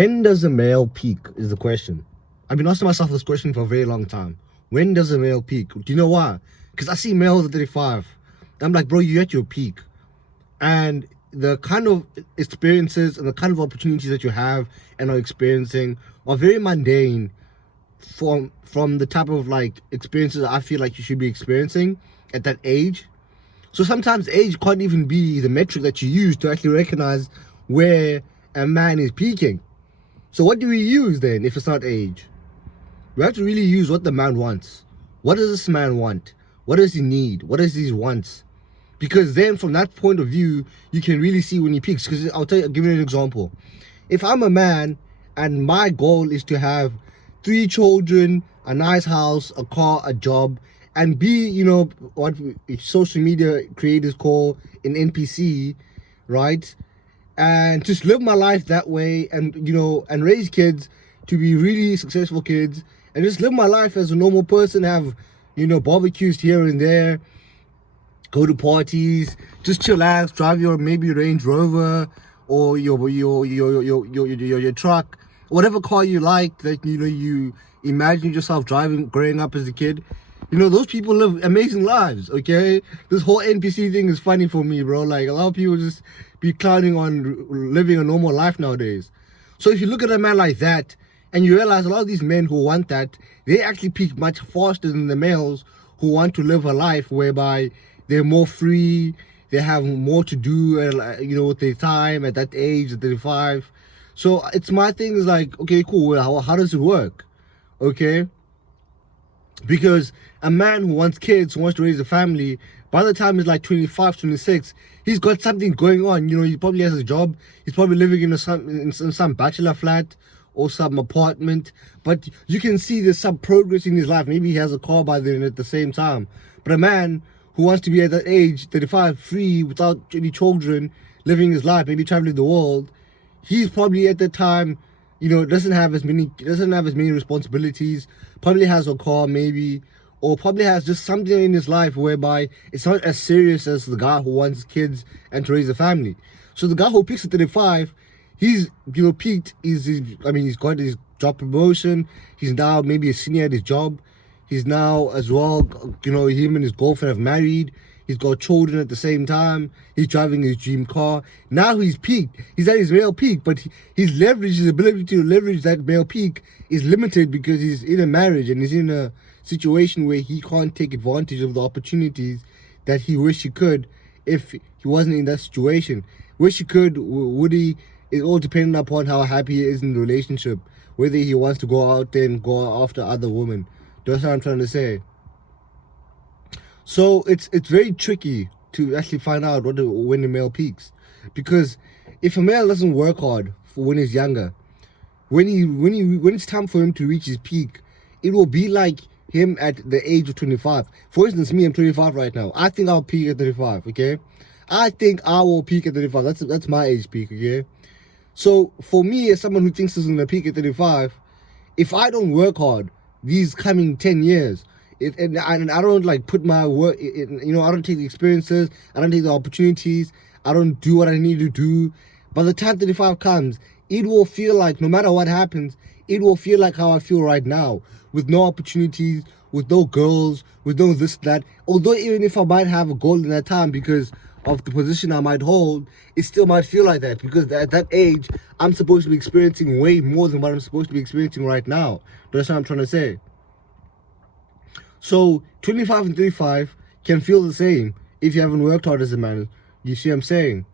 When does a male peak is the question. I've been asking myself this question for a very long time. When does a male peak? Do you know why? Because I see males at 35. I'm like, bro, you're at your peak. And the kind of experiences and the kind of opportunities that you have and are experiencing are very mundane from the type of like experiences I feel like you should be experiencing at that age. So sometimes age can't even be the metric that you use to actually recognize where a man is peaking. So what do we use then if it's not age? We have to really use what the man wants. What does this man want? What does he need? What does he wants? Because then from that point of view, you can really see when he peaks. Because I'll give you an example. If I'm a man and my goal is to have 3 children, a nice house, a car, a job, and be, what social media creators call an NPC, right? And just live my life that way, and and raise kids to be really successful kids, and just live my life as a normal person, have barbecues here and there, go to parties, just chillax, drive your maybe Range Rover or your truck, whatever car you like that you imagine yourself driving growing up as a kid. Those people live amazing lives, okay? This whole NPC thing is funny for me, bro. Like, a lot of people just be clowning on living a normal life nowadays. So if you look at a man like that, and you realize a lot of these men who want that, they actually peak much faster than the males who want to live a life whereby they're more free, they have more to do, with their time at that age, at 35. So it's my thing is like, okay, cool, how does it work? Okay? Because a man who wants kids, who wants to raise a family, by the time he's like 25, 26, he's got something going on. He probably has a job. He's probably living in some bachelor flat or some apartment. But you can see there's some progress in his life. Maybe he has a car by then at the same time. But a man who wants to be at that age, 35, free, without any children, living his life, maybe traveling the world, he's probably at the time, doesn't have as many responsibilities, probably has a car maybe, or probably has just something in his life whereby it's not as serious as the guy who wants kids and to raise a family. So the guy who peaks at 35, he's peaked. He's got his job promotion. He's now maybe a senior at his job. He's now as well, him and his girlfriend have married. He's got children at the same time. He's driving his dream car. Now he's peaked. He's at his male peak, but his ability to leverage that male peak is limited because he's in a marriage and he's in a situation where he can't take advantage of the opportunities that he wish he could if he wasn't in that situation. Wish he could, would he? It's all dependent upon how happy he is in the relationship, whether he wants to go out there and go after other women. That's what I'm trying to say. So it's very tricky to actually find out when the male peaks, because if a male doesn't work hard for when he's younger, when it's time for him to reach his peak, it will be like him at the age of 25. For instance, me, I'm 25 right now. I think I'll peak at 35. Okay, I think I will peak at 35. That's my age peak. Okay, so for me, as someone who thinks he's gonna peak at 35, if I don't work hard these coming 10 years, and I don't like put my work in, I don't take the experiences, I don't take the opportunities, I don't do what I need to do, by the time 35 comes, it will feel like, no matter what happens, it will feel like how I feel right now, with no opportunities, with no girls, with no this, that. Although even if I might have a goal in that time because of the position I might hold, it still might feel like that, because at that age, I'm supposed to be experiencing way more than what I'm supposed to be experiencing right now. That's what I'm trying to say. So 25 and 35 can feel the same if you haven't worked hard as a man. You see what I'm saying?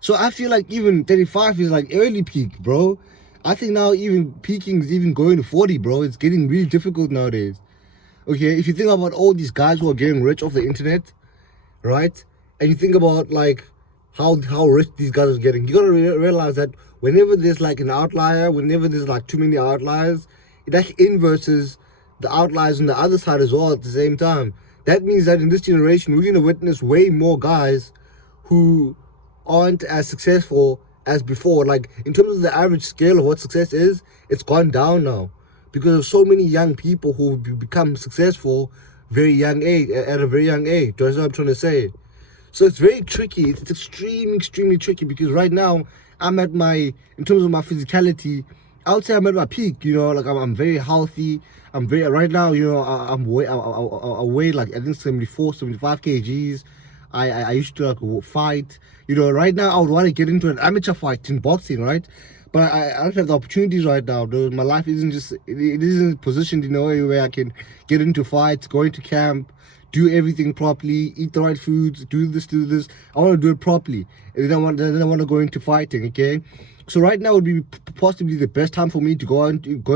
So I feel like even 35 is like early peak, bro. I think now even peaking is even going to 40, bro. It's getting really difficult nowadays. Okay, if you think about all these guys who are getting rich off the internet, right? And you think about like how rich these guys are getting, you gotta realize that whenever there's like an outlier, whenever there's like too many outliers, it actually inverses the outliers on the other side as well at the same time. That means that in this generation, we're going to witness way more guys who aren't as successful as before. Like, in terms of the average scale of what success is, it's gone down now, because of so many young people who become successful at a very young age. That's what I'm trying to say. So it's very tricky. It's extremely tricky, because right now I'm at my, in terms of my physicality, I would say I'm at my peak. You know, like I'm very healthy. I'm very right now. You know, I weigh like I think 74, 75 kgs. I used to like fight. You know, right now I would want to get into an amateur fight in boxing, right? But I don't have the opportunities right now, dude. My life isn't just it isn't positioned in a way where I can get into fights, go into camp, do everything properly, eat the right foods, do this. I want to do it properly. And then I want to go into fighting, okay? So right now would be possibly the best time for me to go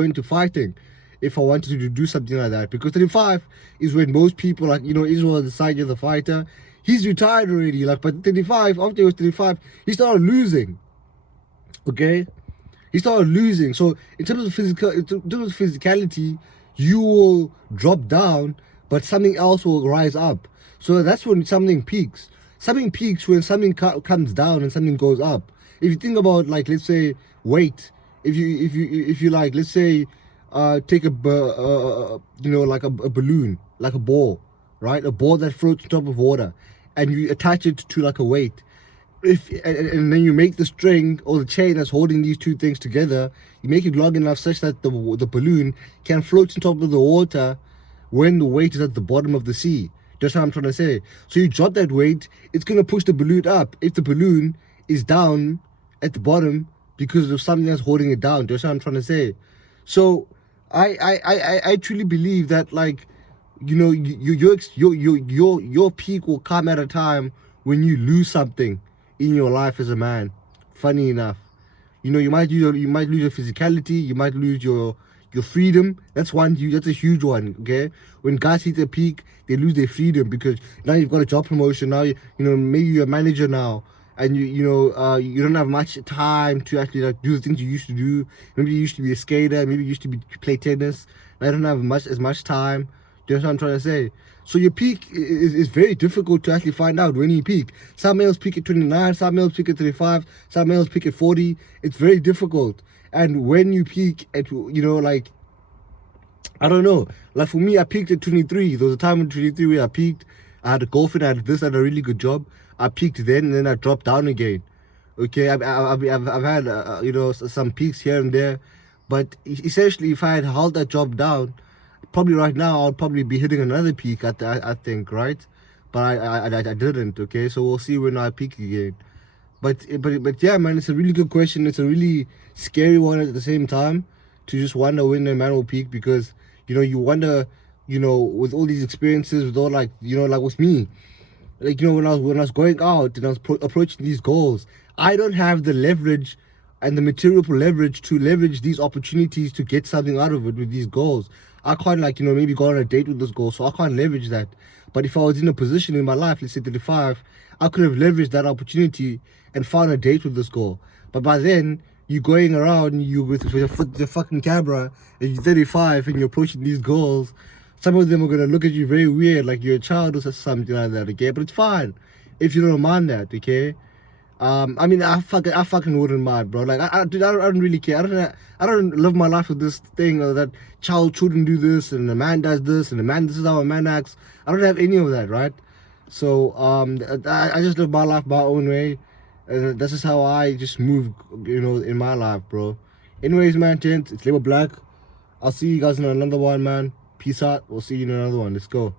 into fighting if I wanted to do something like that. Because 35 is when most people, like, you know, Israel decide you're the fighter. He's retired already, like, but 35, after he was 35, he started losing. Okay? He started losing. So in terms of physicality, you will drop down, but something else will rise up. So that's when something peaks. Something peaks when something comes down and something goes up. If you think about, like, let's say weight, if you like, let's say take a you know, like a balloon, like a ball, right? A ball that floats on top of water, and you attach it to like a weight. And then you make the string or the chain that's holding these two things together, you make it long enough such that the balloon can float on top of the water when the weight is at the bottom of the sea. That's what I'm trying to say. So you drop that weight, it's going to push the balloon up. If the balloon is down at the bottom because of something that's holding it down. That's what I'm trying to say. So I truly believe that, like, you know, your peak will come at a time when you lose something in your life as a man. Funny enough, you know, you might lose your physicality, you might lose your freedom. That's a huge one. Okay, when guys hit their peak, they lose their freedom because now you've got a job promotion. Now you know, maybe you're a manager now, and you don't have much time to actually, like, do the things you used to do. Maybe you used to be a skater, maybe you used to play tennis. I don't have as much time. Do you know what I'm trying to say? So your peak is very difficult to actually find out when you peak. Some males peak at 29, some males peak at 35, some males peak at 40. It's very difficult. And when you peak at, you know, like, I don't know. Like for me, I peaked at 23. There was a time in 23 where I peaked. I had a girlfriend, I had a really good job. I peaked then, and then I dropped down again. Okay, I've had you know, some peaks here and there, but essentially, if I had held that job down, probably right now I'll probably be hitting another peak. I think, right? But I didn't. Okay, so we'll see when I peak again. But yeah, man, it's a really good question. It's a really scary one at the same time, to just wonder when a man will peak, because, you know, you wonder, you know, with all these experiences, with all, like, you know, like with me, like, you know, when I was going out and I was approaching these goals, I don't have the leverage and the material leverage to leverage these opportunities to get something out of it with these goals. I can't, like, you know, maybe go on a date with this goal, so I can't leverage that. But if I was in a position in my life, let's say 35, I could have leveraged that opportunity and found a date with this goal. But by then, you're going around, you with the fucking camera, and you're 35 and you're approaching these goals. Some of them are gonna look at you very weird, like you're a child or something like that, okay? But it's fine if you don't mind that, okay? I mean, I fucking wouldn't mind, bro. Like, I don't really care. I don't live my life with this thing that children do this and a man does this and this is how a man acts. I don't have any of that, right? So I just live my life my own way, and this is how I just move, you know, in my life, bro. Anyways, man, gents, it's Label Black. I'll see you guys in another one, man. Peace out. We'll see you in another one. Let's go.